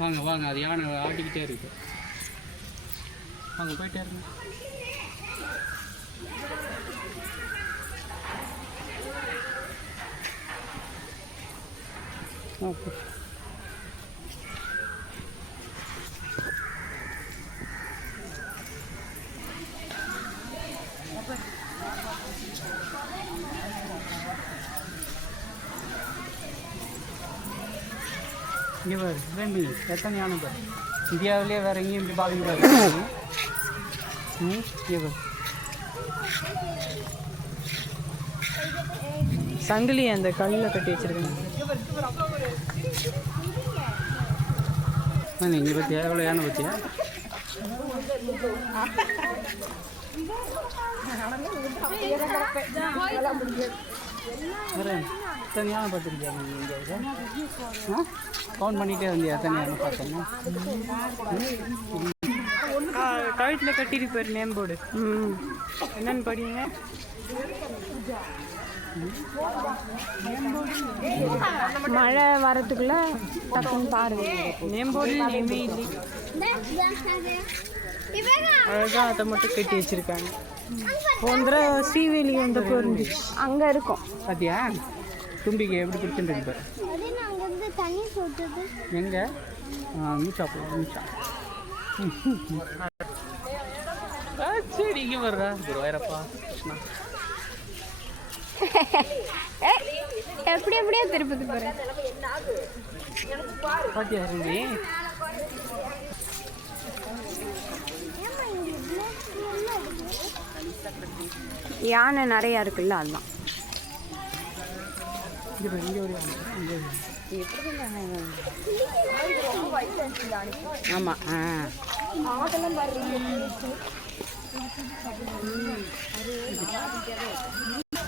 வாங்க வாங்க, அது யானை ஆட்டிக்கிட்டே இருக்கு. வாங்க போயிட்டே இருங்க. ஓகே. இங்கே பாரு, ரெண்டு எத்தனை யானை பாரு. இந்தியாவிலே வேறு எங்கேயும் இப்படி பார்க்க முடியாது. இங்கே பாரு, சங்கிலி அந்த கல்லில் கட்டி வச்சிருக்காங்க. இங்கே பற்றியா எவ்வளோ யானை பற்றியா? எத்தனை யானை பார்த்துருக்கியா நீங்கள் இங்கே? கவுண்ட் பண்ணிகிட்டே வந்தியா எத்தனை யானை பார்த்தோன்னா? கழுத்தில் கட்டியிருப்பார் நேம் போர்டு. என்னன்னு படிங்க. மழை வரத்துக்குள்ள டக்குன்னு பாருங்க. நேம் போர்டு நேமே இல்லை, அழகாக அதை மட்டும் கட்டி வச்சிருக்காங்க. ஒன்றரை ஸ்ரீவேலி வந்தப்போ இருந்துச்சு, அங்கே இருக்கும். பார்த்தியா தும்பிக்கை எப்படி பிடிச்சிட்டு இருப்பார் எங்கே? மூச்சா போ மூச்சா. சரி இங்கே வர்றா குருவாயிரப்பா கிருஷ்ணா. எப்படியோ திருப்பதி போகிறேன். பார்த்தியா இருந்து யானை நிறையா இருக்குல்ல, அதுதான். ஆமாம்.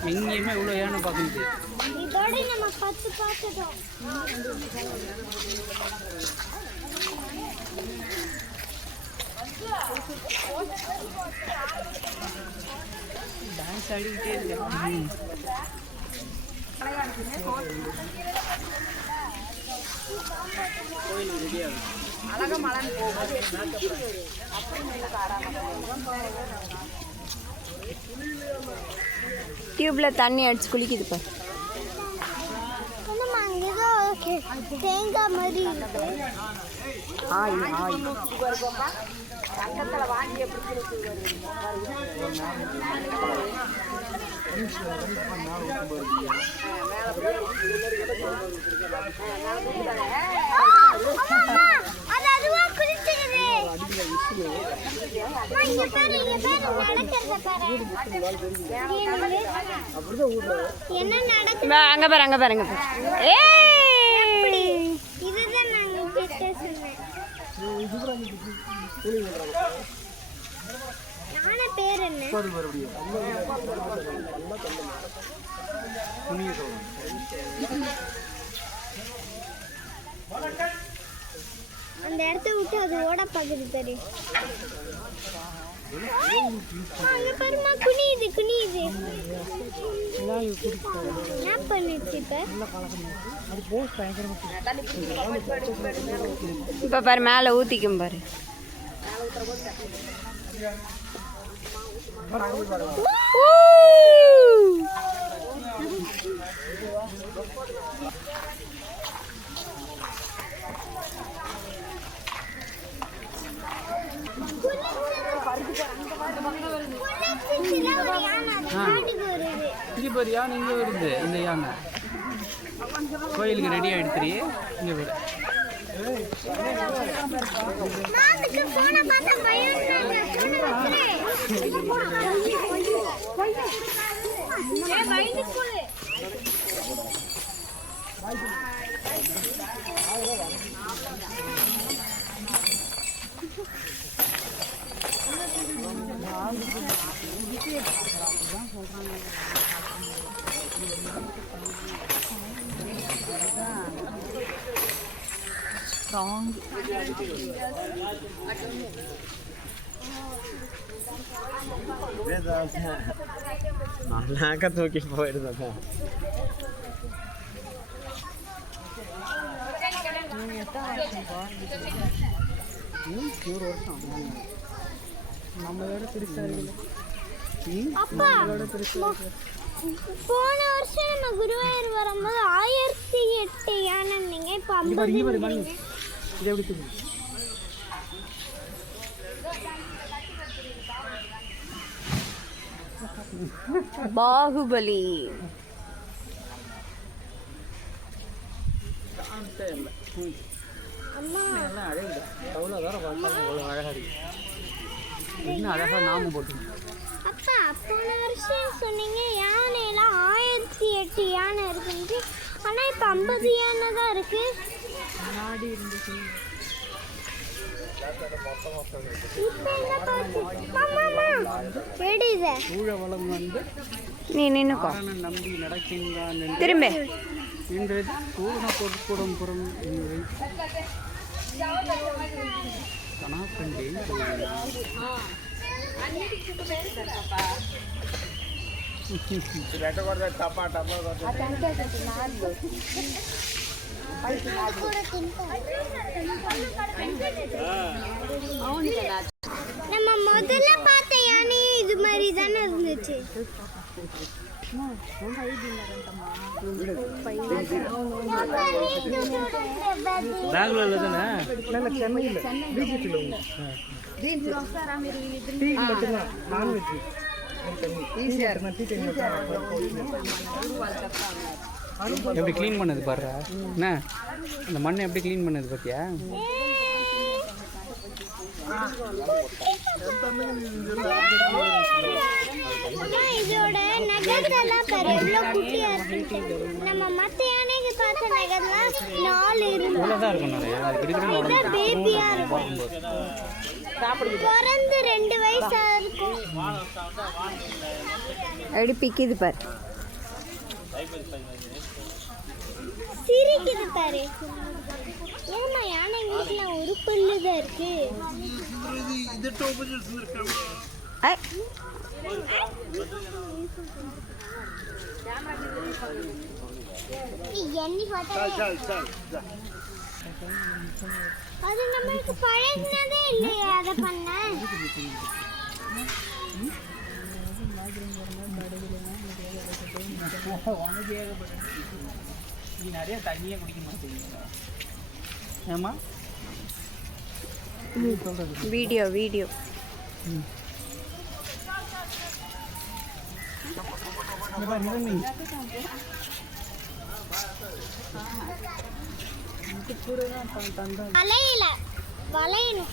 எங்கேயுமே இவ்வளோ யானை பார்க்க முடியாது. டான்ஸ் ஆடிக்கிட்டே இருக்கேன். டியூப்ல தண்ணி அடிச்சு குளிக்குது பாரு. தேங்காய் மாதிரி அங்க பாரு அங்க பாருங்க. பேர் என்ன? அந்த இடத்த விட்டு அது ஓட பாக்குது தெரியும். பாருமா குனியுது குனியுது. என்ன பண்ணுச்சு இப்ப பாரு மேல ஊத்திக்கும் பாரு. இங்கே பாரு யானை இங்கே வருது. இந்த யானை கோயிலுக்கு ரெடி ஆகிடுச்சு. இங்கே பாரு strong. നല്ലൊക്കെ നോക്കി പോയിരുന്നോ. 100 வருஷம் நம்மளோட பெருசாக இருக்குல்ல. அப்பா போன வருஷம் நம்ம குருவாயூர் வரும்போது 1008 யானைங்க. இப்போ 50 இது எப்படி தெரியும்? பாகுபலி அம்மா எல்லாம் அழகுதா, எவ்வளோ தூரம் பார்த்தாலும் எவ்வளோ அழகாக இருக்கு. இன்னும் அழகாக நாம போட்டு. அப்பா போன வருஷம் சொன்னீங்க யானையெல்லாம் 1008 யானை இருக்குன்ட்டு. ஆனால் இப்போ 50 யானை தான் இருக்கு. முன்னாடி இருந்துச்சு. இப்போ என்ன பார்த்து எடித சூழவளம் வந்து நீ நின்னுக்கோ. ஆரணன் நம்பி நடக்கின்றான் திரும்ப என்று பூர்ண பொற்புறம் புறம் என்று கணாக்கண்டே நம்ம முதல்ல பார்த்த யானை இது மாதிரி தானே இருந்துச்சு. பெங்களூர்ல தானே? சென்னையில் பிஜேபியில் எப்படி க்ளீன் பண்ணது பாரு. என்ன இந்த மண்ணை எப்படி க்ளீன் பண்ணது பார்த்தியா? இதோட நகர்லாம் பாரு எவ்வளோ குட்டியா இருக்கு. நம்ம மற்ற யானைக்கு பார்த்த நகர்லாம் 4 இருக்கு. இவ்வளோதான் இருக்கும் நிறைய. அது கிட்டத்தட்ட பேபியா இருக்கும். பிறந்து 2 வயசா இருக்கும். எப்படி பிக்குது பாரு. சிரிக்குது பாரு. ஏமா யானை வீட்டுல ஒரு புல்லு தான் இருக்கு. ஐ எண்ணி பார்த்தா அது நம்மளுக்கு பழகினதே இல்லையா அதை பண்ண. நீ நிறைய தண்ணியே குடிக்க மாட்டேங்க. ஏமா வீடியோ வீடியோ வலையில வளையணும்.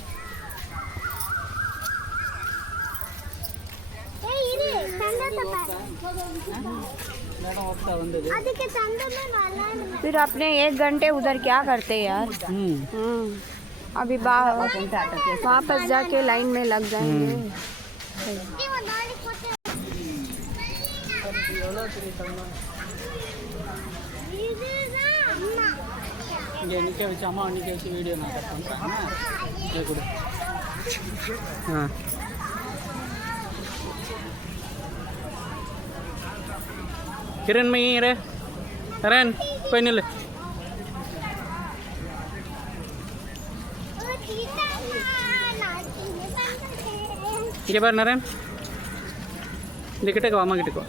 இரு தந்தத்தை பாரு. அதுக்கு தந்தமே வளையணும். फिर अपने 1 घंटे उधर क्या करते यार? अभी वापस जाके लाइन में लग जाएंगे. இதுதான் அம்மா. இங்கே நிற்க வச்சு அம்மா நிற்க வச்சு வீடியோ நான் கட் பண்ணுறேன். இதை கொடு. ஆ கிரண்மயி இரு. கரண் போய் நில்லு. இங்கே பாரு நரேன், இந்த கிட்டக்கு அம்மா கிட்டக்கு வா.